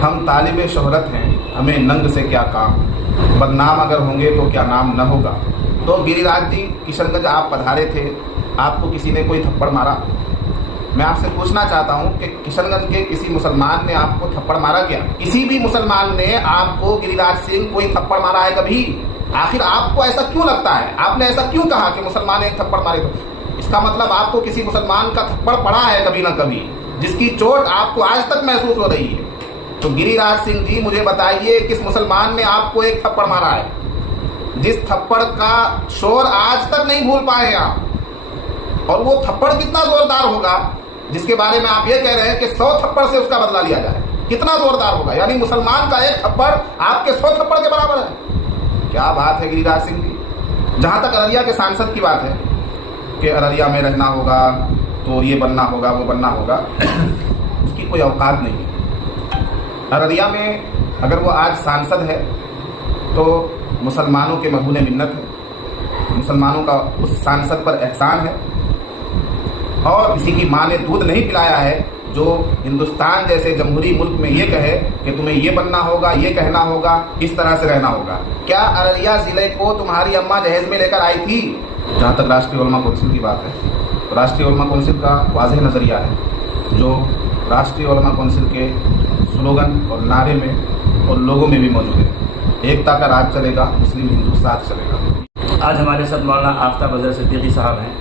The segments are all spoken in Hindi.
हम तालिबे शोहरत हैं, हमें नंग से क्या काम, बदनाम अगर होंगे तो क्या नाम न होगा। तो गिरिराज जी, किशनगंज आप पधारे थे, आपको किसी ने कोई थप्पड़ मारा? मैं आपसे पूछना चाहता हूं कि किशनगंज के किसी मुसलमान ने आपको थप्पड़ मारा क्या? किसी भी मुसलमान ने आपको गिरिराज सिंह कोई थप्पड़ मारा है कभी? आखिर आपको ऐसा क्यों लगता है? आपने ऐसा क्यों कहा कि मुसलमान एक थप्पड़ मारे? तो इसका मतलब आपको किसी मुसलमान का थप्पड़ पड़ा है कभी ना कभी, जिसकी चोट आपको आज तक महसूस हो रही है। तो गिरिराज सिंह जी, मुझे बताइए किस मुसलमान ने आपको एक थप्पड़ मारा है, जिस थप्पड़ का शोर आज तक नहीं भूल पाए आप। और वो थप्पड़ कितना जोरदार होगा जिसके बारे में आप ये कह रहे हैं कि 100 थप्पड़ से उसका बदला लिया जाए। कितना जोरदार होगा, यानी मुसलमान का एक थप्पड़ आपके 100 थप्पड़ के बराबर है। क्या बात है गिरिराज सिंह जी। जहां तक अररिया के सांसद की बात है कि अररिया में रहना होगा तो ये बनना होगा, वो बनना होगा, उसकी कोई औकात नहीं है। अररिया में अगर वो आज सांसद है तो मुसलमानों के मगबूने मिन्नत है, मुसलमानों का उस सांसद पर एहसान है। और किसी की माँ ने दूध नहीं पिलाया है जो हिंदुस्तान जैसे जमहूरी मुल्क में ये कहे कि तुम्हें ये बनना होगा, ये कहना होगा, इस तरह से रहना होगा। क्या अररिया जिले को तुम्हारी अम्मा जहेज में लेकर आई थी? जहाँ तक राष्ट्रीय उलमा कौंसिल की बात है, तो राष्ट्रीय उलमा कौंसिल का वाज़ेह नज़रिया है, जो राष्ट्रीय उलमा कौंसिल के स्लोगन और नारे में और लोगों में भी मौजूद है। एकता का राज चलेगा, मुस्लिम हिंदू साथ चलेगा। आज हमारे साथ मौलाना आफ्ताब अजहर सिद्दीकी साहब हैं,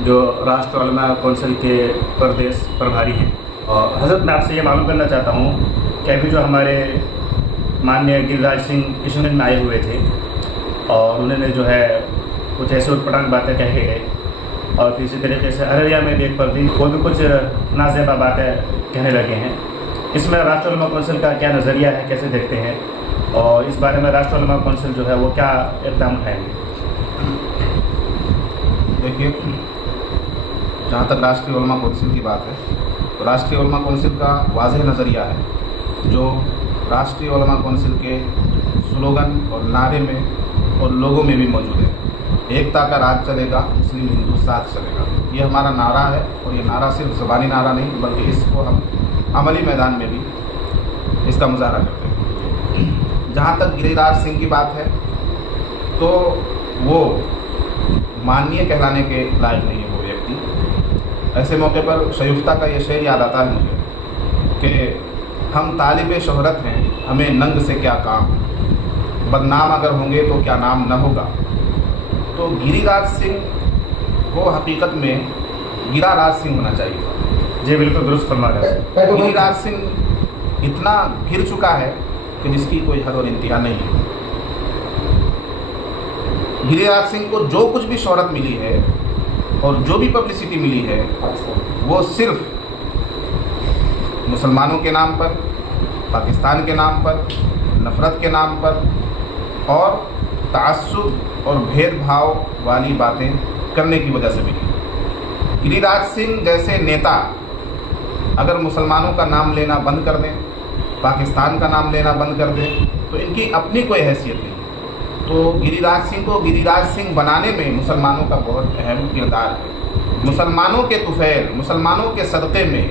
जो राष्ट्रीय उलमा कौंसिल के प्रदेश प्रभारी हैं। और हज़रत, मैं आपसे ये मालूम करना चाहता हूँ कि अभी जो हमारे माननीय गिरिराज सिंह किशनगंज में आए हुए थे और उन्होंने जो है कुछ ऐसे उटपटांग बातें कह के गए, और फिर इसी तरीके से अररिया में भी एक प्रति वो भी कुछ नाज़ेबा बातें कहने लगे हैं। इसमें राष्ट्रीय उलमा कौंसिल का क्या नज़रिया है, कैसे देखते हैं, और इस बारे में राष्ट्रीय उलमा कौंसिल जो है वो क्या इक़दाम उठाएंगे? देखिए, जहाँ तक राष्ट्रीय उलमा कौंसिल की बात है, तो राष्ट्रीय उलमा कौंसिल का वाज़ेह नज़रिया है, जो राष्ट्रीय उलमा कौंसिल के स्लोगन और नारे में और लोगों में भी मौजूद है। एकता का राज चलेगा, मुस्लिम हिंदू साथ चलेगा, ये हमारा नारा है। और ये नारा सिर्फ ज़बानी नारा नहीं, बल्कि इसको हम अमली मैदान में भी इसका मुजाहरा करते हैं। जहाँ तक गिरिराज सिंह की बात है, तो वो माननीय कहलाने के लायक नहीं है वो व्यक्ति। ऐसे मौके पर शयूफ्ता का ये शेर याद आता है मुझे कि हम तालिबे शोहरत हैं, हमें नंग से क्या काम, बदनाम अगर होंगे तो क्या नाम न होगा। तो गिरिराज सिंह को हकीकत में गिराराज सिंह होना चाहिए। जी बिल्कुल दुरुस्त फरमा रहे हैं। गिरिराज सिंह इतना घिर चुका है कि जिसकी कोई हद और इंतहा नहीं है। गिरिराज सिंह को जो कुछ भी शोहरत मिली है और जो भी पब्लिसिटी मिली है, वो सिर्फ मुसलमानों के नाम पर, पाकिस्तान के नाम पर, नफ़रत के नाम पर और तअस्सुब और भेदभाव वाली बातें करने की वजह से मिली। गिरिराज सिंह जैसे नेता अगर मुसलमानों का नाम लेना बंद कर दें, पाकिस्तान का नाम लेना बंद कर दें, तो इनकी अपनी कोई हैसियत नहीं। तो गिरिराज सिंह को गिरिराज सिंह बनाने में मुसलमानों का बहुत अहम किरदार है। मुसलमानों के तुफैल, मुसलमानों के सदक़े में,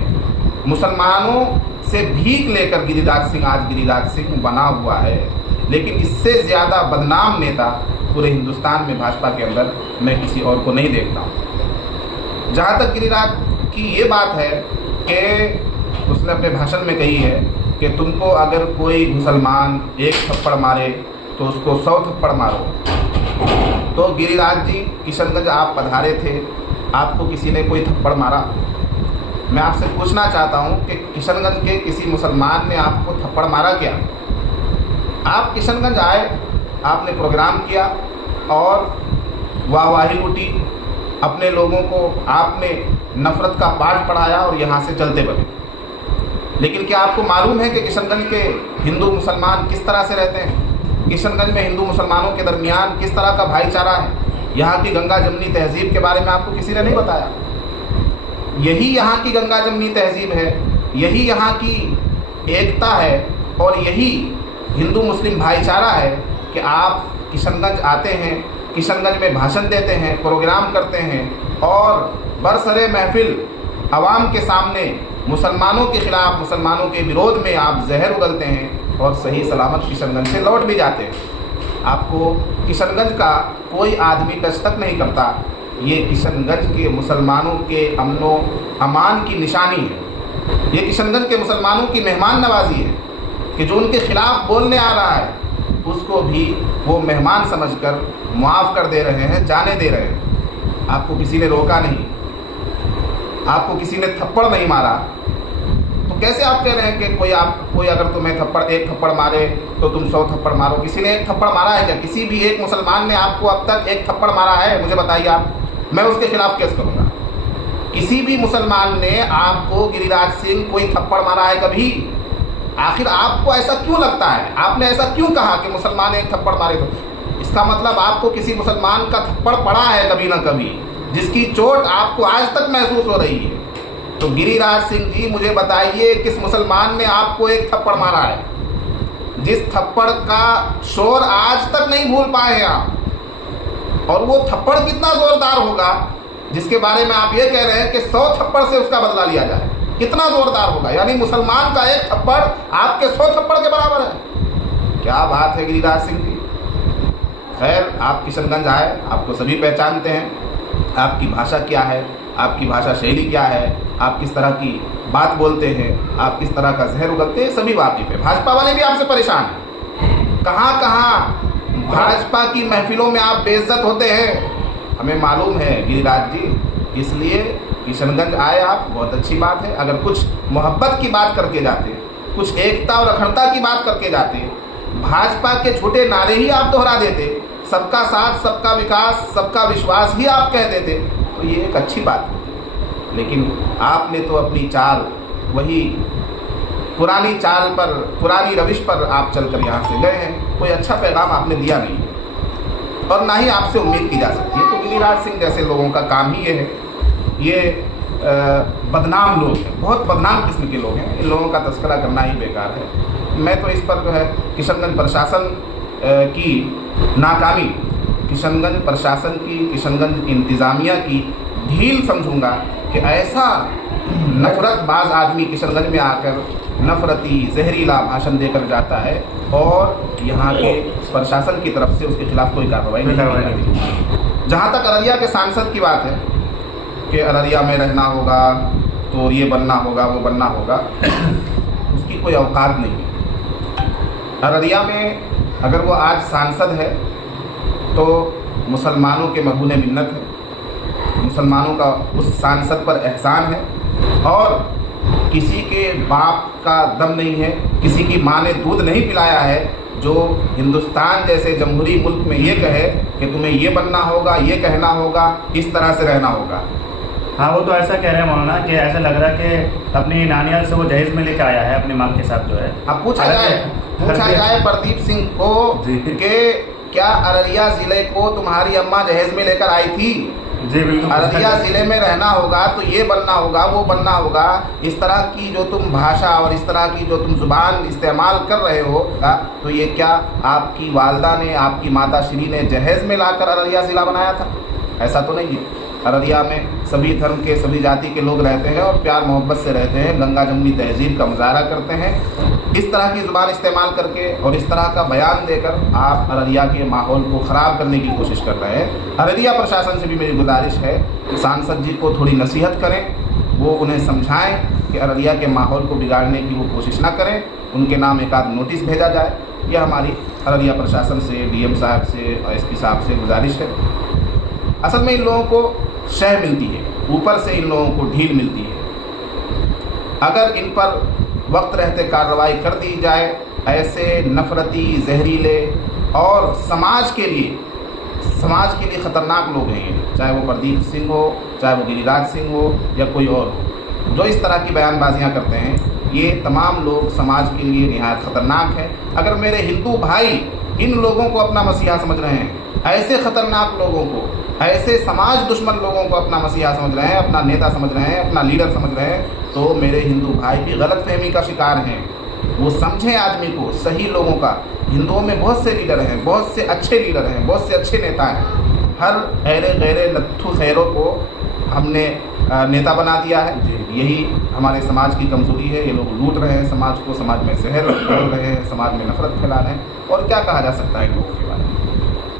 मुसलमानों से भीख लेकर गिरिराज सिंह आज गिरिराज सिंह बना हुआ है। लेकिन इससे ज़्यादा बदनाम नेता पूरे हिंदुस्तान में भाजपा के अंदर मैं किसी और को नहीं देखता हूँ। जहाँ तक गिरिराज की ये बात है कि उसने अपने भाषण में कही है कि तुमको अगर कोई मुसलमान एक थप्पड़ मारे तो उसको 100 थप्पड़ मारो। तो गिरिराज जी, किशनगंज आप पधारे थे, आपको किसी ने कोई थप्पड़ मारा? मैं आपसे पूछना चाहता हूँ कि किशनगंज के किसी मुसलमान ने आपको थप्पड़ मारा क्या? आप किशनगंज आए, आपने प्रोग्राम किया और वाहवाही लूटी, अपने लोगों को आपने नफ़रत का पाठ पढ़ाया और यहाँ से चलते बने। लेकिन क्या आपको मालूम है कि किशनगंज के हिंदू मुसलमान किस तरह से रहते हैं? किशनगंज में हिंदू मुसलमानों के दरमियान किस तरह का भाईचारा है? यहाँ की गंगा जमनी तहजीब के बारे में आपको किसी ने नहीं बताया। यही यहाँ की गंगा जमनी तहजीब है, यही यहाँ की एकता है और यही हिंदू मुस्लिम भाईचारा है कि आप किशनगंज आते हैं, किशनगंज में भाषण देते हैं, प्रोग्राम करते हैं और बरसरे महफिल आवाम के सामने मुसलमानों के ख़िलाफ़, मुसलमानों के विरोध में आप जहर उगलते हैं और सही सलामत किशनगंज से लौट भी जाते हैं। आपको किशनगंज का कोई आदमी टच तक नहीं करता। ये किशनगंज के मुसलमानों के अमनो अमान की निशानी है। ये किशनगंज के मुसलमानों की मेहमान नवाजी है कि जो उनके ख़िलाफ़ बोलने आ रहा है उसको भी वो मेहमान समझकर मुआफ़ कर दे रहे हैं, जाने दे रहे हैं। आपको किसी ने रोका नहीं, आपको किसी ने थप्पड़ नहीं मारा, तो कैसे आप कह रहे हैं कि कोई अगर तुम्हें एक थप्पड़ मारे तो तुम 100 थप्पड़ मारो? किसी ने एक थप्पड़ मारा है क्या? किसी भी एक मुसलमान ने आपको अब तक एक थप्पड़ मारा है? मुझे बताइए आप, मैं उसके खिलाफ केस करूँगा। किसी भी मुसलमान ने आपको, गिरिराज सिंह, कोई थप्पड़ मारा है कभी? आखिर आपको ऐसा क्यों लगता है? आपने ऐसा क्यों कहा कि मुसलमान एक थप्पड़ मारे? तो इसका मतलब आपको किसी मुसलमान का थप्पड़ पड़ा है कभी ना कभी, जिसकी चोट आपको आज तक महसूस हो रही है। तो गिरिराज सिंह जी, मुझे बताइए किस मुसलमान ने आपको एक थप्पड़ मारा है, जिस थप्पड़ का शोर आज तक नहीं भूल पाए हैं आप? और वो थप्पड़ कितना जोरदार होगा जिसके बारे में आप ये कह रहे हैं कि 100 थप्पड़ से उसका बदला लिया जाए? कितना जोरदार होगा? यानी मुसलमान का एक थप्पड़ आपके 100 थप्पड़ के बराबर है। क्या बात है गिरिराज सिंह जी। खैर, आप किशनगंज आए, आपको सभी पहचानते हैं। आपकी भाषा क्या है, आपकी भाषा शैली क्या है, आप किस तरह की बात बोलते हैं, आप किस तरह का जहर उगलते हैं, सभी वाकिफ है। भाजपा वाले भी आपसे परेशान हैं। कहाँ कहाँ भाजपा की महफिलों में आप बेइज्जत होते हैं, हमें मालूम है गिरिराज जी। इसलिए किशनगंज आए आप, बहुत अच्छी बात है। अगर कुछ मोहब्बत की बात करके जाते, कुछ एकता और अखंडता की बात करके जाते, भाजपा के छोटे नारे ही आप दोहरा देते, सबका साथ, सबका विकास, सबका विश्वास ही आप कह देते, तो ये एक अच्छी बात है। लेकिन आपने तो अपनी चाल, वही पुरानी चाल पर, पुरानी रविश पर आप चलकर यहाँ से गए हैं। कोई अच्छा पैगाम आपने दिया नहीं और ना ही आपसे उम्मीद की जा सकती है। तो गिरिराज सिंह जैसे लोगों का काम ही ये है। ये बदनाम लोग हैं, बहुत बदनाम किस्म के लोग हैं। इन लोगों का तस्करा करना ही बेकार है। मैं तो इस पर जो है किशनगंज प्रशासन की नाकामी, किशनगंज प्रशासन की, किशनगंज इंतज़ामिया की ढील समझूंगा कि ऐसा नफरतबाज आदमी किशनगंज में आकर नफरती जहरीला भाषण देकर जाता है और यहाँ के प्रशासन की तरफ से उसके खिलाफ कोई कार्रवाई नहीं की जाती। जहाँ तक अररिया के सांसद की बात है कि अररिया में रहना होगा तो ये बनना होगा, वो बनना होगा, उसकी कोई औकात नहीं है। अररिया में अगर वो आज सांसद है तो मुसलमानों के मरहून मिन्नत है, मुसलमानों का उस सांसद पर एहसान है। और किसी के बाप का दम नहीं है, किसी की माँ ने दूध नहीं पिलाया है जो हिंदुस्तान जैसे जमहूरी मुल्क में ये कहे कि तुम्हें ये बनना होगा, ये कहना होगा, इस तरह से रहना होगा। हाँ, वो तो ऐसा कह रहे हैं मौलाना कि ऐसा लग रहा है कि अपनी नानियाल से वो जहेज में लेकर आया है अपनी माँ के साथ जो है। अब पूछा जाए प्रदीप सिंह को कि क्या अररिया ज़िले को तुम्हारी अम्मा जहेज में लेकर आई थी? जी बिल्कुल। अररिया ज़िले में रहना होगा तो ये बनना होगा, वो बनना होगा। इस तरह की जो तुम भाषा और इस तरह की जो तुम ज़ुबान इस्तेमाल कर रहे हो, तो ये क्या आपकी वालदा ने, आपकी माता श्री ने जहेज में लाकर अररिया ज़िला बनाया था? ऐसा तो नहीं है। अररिया में सभी धर्म के, सभी जाति के लोग रहते हैं और प्यार मोहब्बत से रहते हैं, गंगा जमुनी तहजीब का मुजाहरा करते हैं। इस तरह की ज़ुबान इस्तेमाल करके और इस तरह का बयान देकर आप अररिया के माहौल को ख़राब करने की कोशिश कर रहे हैं। अररिया प्रशासन से भी मेरी गुजारिश है कि सांसद जी को थोड़ी नसीहत करें, वो उन्हें समझाएं कि अररिया के माहौल को बिगाड़ने की वो कोशिश ना करें। उनके नाम एक आध नोटिस भेजा जाए। यह हमारी अररिया प्रशासन से, डीएम साहब से और एसपी साहब से गुजारिश है। असल में इन लोगों को शह मिलती है, ऊपर से इन लोगों को ढील मिलती है। अगर इन पर वक्त रहते कार्रवाई कर दी जाए, ऐसे नफरती, जहरीले और समाज के लिए ख़तरनाक लोग हैं ये, चाहे वो प्रदीप सिंह हो, चाहे वो गिरिराज सिंह हो या कोई और हो, जो इस तरह की बयानबाजियाँ करते हैं, ये तमाम लोग समाज के लिए निहायत ख़तरनाक है। अगर मेरे हिंदू भाई इन लोगों को अपना मसीहा समझ रहे हैं, ऐसे ख़तरनाक लोगों को, ऐसे समाज दुश्मन लोगों को अपना मसीहा समझ रहे हैं, अपना नेता समझ रहे हैं, अपना लीडर समझ रहे हैं, तो मेरे हिंदू भाई भी गलतफहमी का शिकार हैं। वो समझें आदमी को, सही लोगों का। हिंदुओं में बहुत से लीडर हैं, बहुत से अच्छे लीडर हैं, बहुत से अच्छे नेता हैं। हर ऐरे गैरे लत्थू खैरों को हमने नेता बना दिया है। यही हमारे समाज की कमज़ोरी है। ये लोग लूट रहे हैं समाज को, समाज में जहर डाल रहे हैं, समाज में नफरत फैला रहे हैं। और क्या कहा जा सकता है इन लोगों के बारे में।